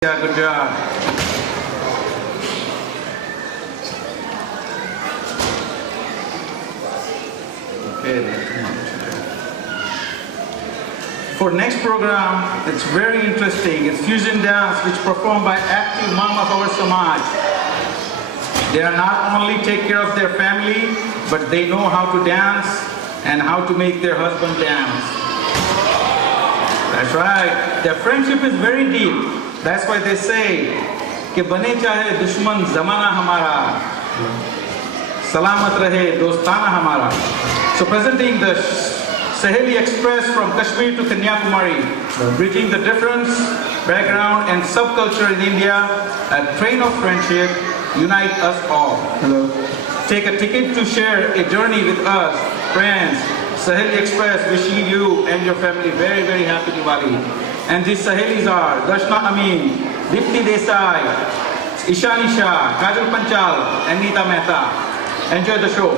Yeah, good job. Okay, for next program, it's very interesting. It's fusion dance, which performed by active mom of our Samaj. They are not only take care of their family, but they know how to dance and how to make their husband dance. That's right. Their friendship is very deep. That's why they say कि बने चाहे दुश्मन ज़माना हमारा, सलामत रहे दोस्ताना हमारा. So presenting the Saheli Express from Kashmir to Kanyakumari, bridging the difference, background and subculture in India, a train of friendship, unite us all. Hello. Take a ticket to share a journey with us, friends. Saheli Express wishing you and your family very, very happy Diwali. And these Sahelis are Darshna Amin, Dipti Desai, Ishani Shah, Kajal Panchal, and Neeta Mehta. Enjoy the show.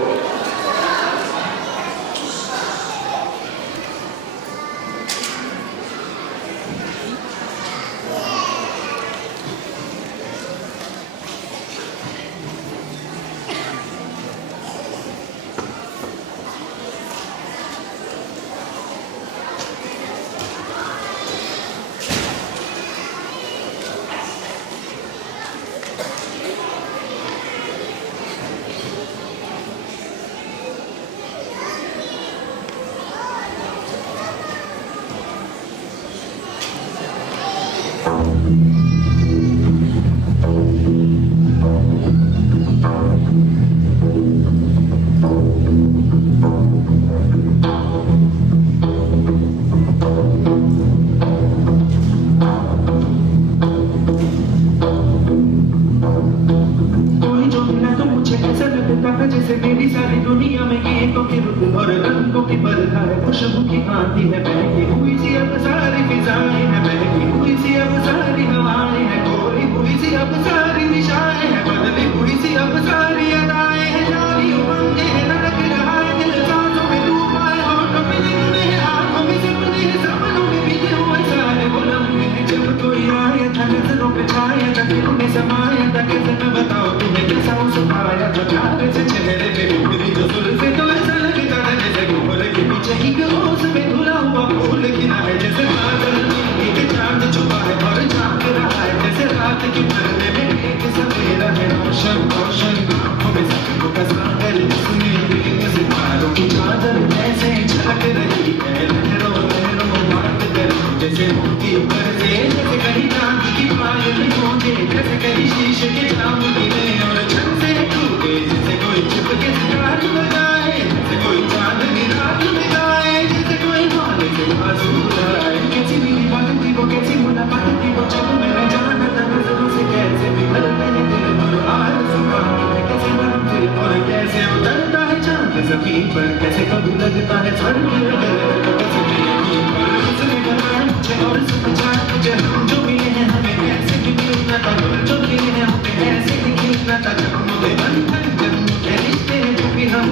जैसे मेरी सारी दुनिया में गीतों की रुत और रंगों की बरखा है, खुशबू की आती है, बहकी हुई सी अब सारी फिजाएं हैं, बहकी हुई सी अब सारी हवाएं हैं, खोई हुई सी अब सारी दिशाएं हैं, बदली हुई सी अब सारी अदाएं हैं, जारी उमंगे हैं, धड़क रहा है दिल सांसों में डूबा है, होठों पे निकले हैं, आंखों में सपने हैं, सपनों में भीगे हुए सारे वो लम्हे हैं, जब कोई आया था नजरों पे छाया था, दिलों में समाया था, कैसे मैं बताऊं तुम्हें कैसा उस पाया था, प्यार से चेहरे पे उभरी जो जुल्फे तो ऐसा लगता था जैसे गोबर के पीछे ही ओस में धुला हुआ फूल खिला है, जैसे बादल में एक चांद छुपा है और झांक रहा है, जैसे रात की पर्दे में एक सवेरा है, रोशन रोशन आंखों में सपनों का सागर, जिसमें प्रेम सितारों की चादर ऐसे झलक रही है, लहरों लहरों बात कर जैसे मोती बरसे, जैसे कहीं चांद की पायल गूंजे, जैसे कहीं शीशे के जाम गिरे और छत से टूटे, जैसे कोई छुप के सितार बजाए, जैसे कोई चांद की रात में गाए, जैसे कोई माले से आंसू बहाए, कैसी मेरी बात थी वो, कैसी मुलाकात थी वो, जब मैं न जाना था नजरों से कैसे बिखरते हैं दिल और आरज़ू है, कैसे बनते और कैसे उतरता है चांद ज़मीन पर, कैसे कभी लगता है स्वर्ग अगर कैसे यकीन पर उसने बनाया मुझे और समझा मुझे, हम जो मिले हैं हमें कैसे भी मिलना था, जो मिले हैं हमें ऐसे ही खिलना था, जन्मों के बंधन जन्मों के रिश्ते हैं जो भी हम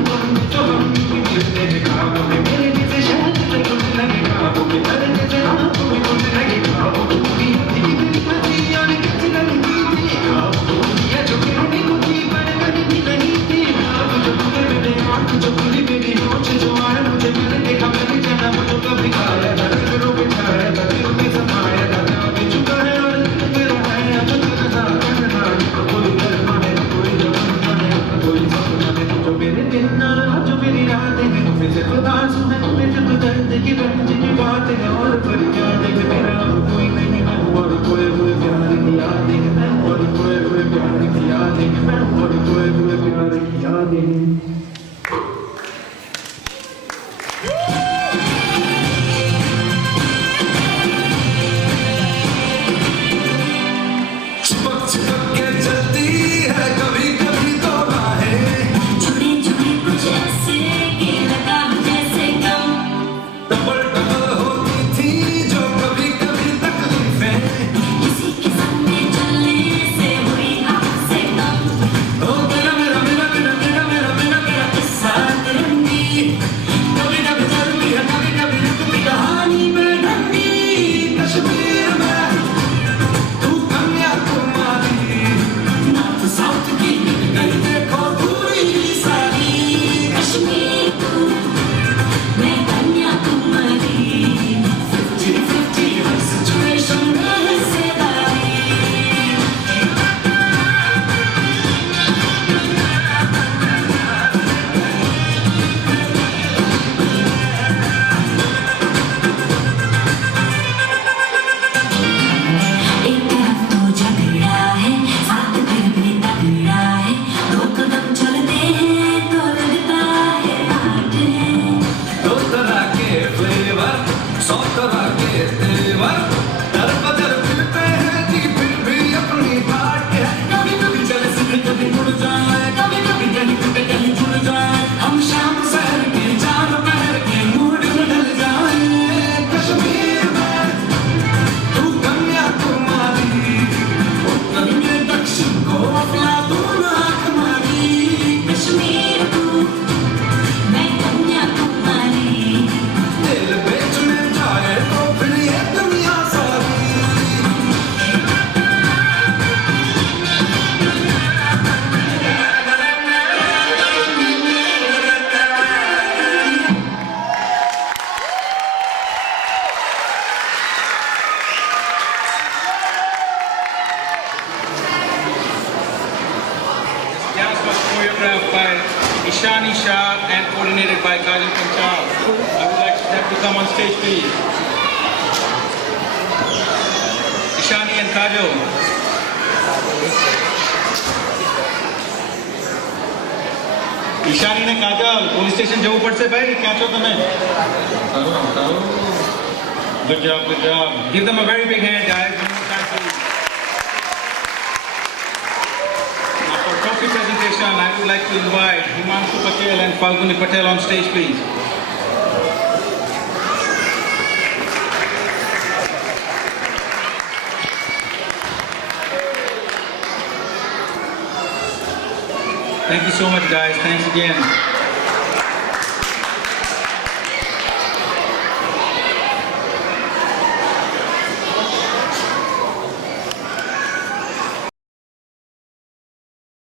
जो हम भी मिलते हैं ख्वाबों में, मेरे जैसे शहर से कुछ लगे ख्वाबों के तरह, जैसे आंखों में कुछ लगे ख्वाबों की दुनिया थी कितनी बड़ी और कैसी लगती थी, ख्वाबों की दुनिया जो कहने को थी पर कभी नहीं थी, ख्वाब जो पूरे मेरे आँख जो पूरी मेरी होश जो आया मुझे मैंने देखा मैंने जाना मुझे कभी खाया था, नजरों पे छाया था, दिल में समाया था, अभी चुका है और दिल रहा है, अब करना करना कोई करना है, कोई जमाना है, कोई सपना है, जो मेरे दिन और जो मेरी रातें हैं, तुम्हें सिर्फ आंसू है, तुम्हें सिर्फ दर्द की रंज की बातें हैं और फरियाद है, मेरा अब कोई नहीं मैं और खोए हुए प्यार की यादें हैं, मैं और खोए हुए प्यार की यादें हैं, मैं और खोए हुए प्यार की यादें हैं. जुड़ी कुछ ऐसे कि लगा जैसे गम, डबल डबल होती थी Ishani Shah and coordinated by Kajal Panchal. I would like them to come on stage, please. Ishani and Kajal. Ishani ने काजल पुलिस स्टेशन जવું પડશે ભાઈ ક્યાં છો તમે good job give them a very big hand guys one more time please. Now for trophy presentation I would like to invite Himanshu Patel and Falguni Patel on stage please. Thank you so much guys, thanks again.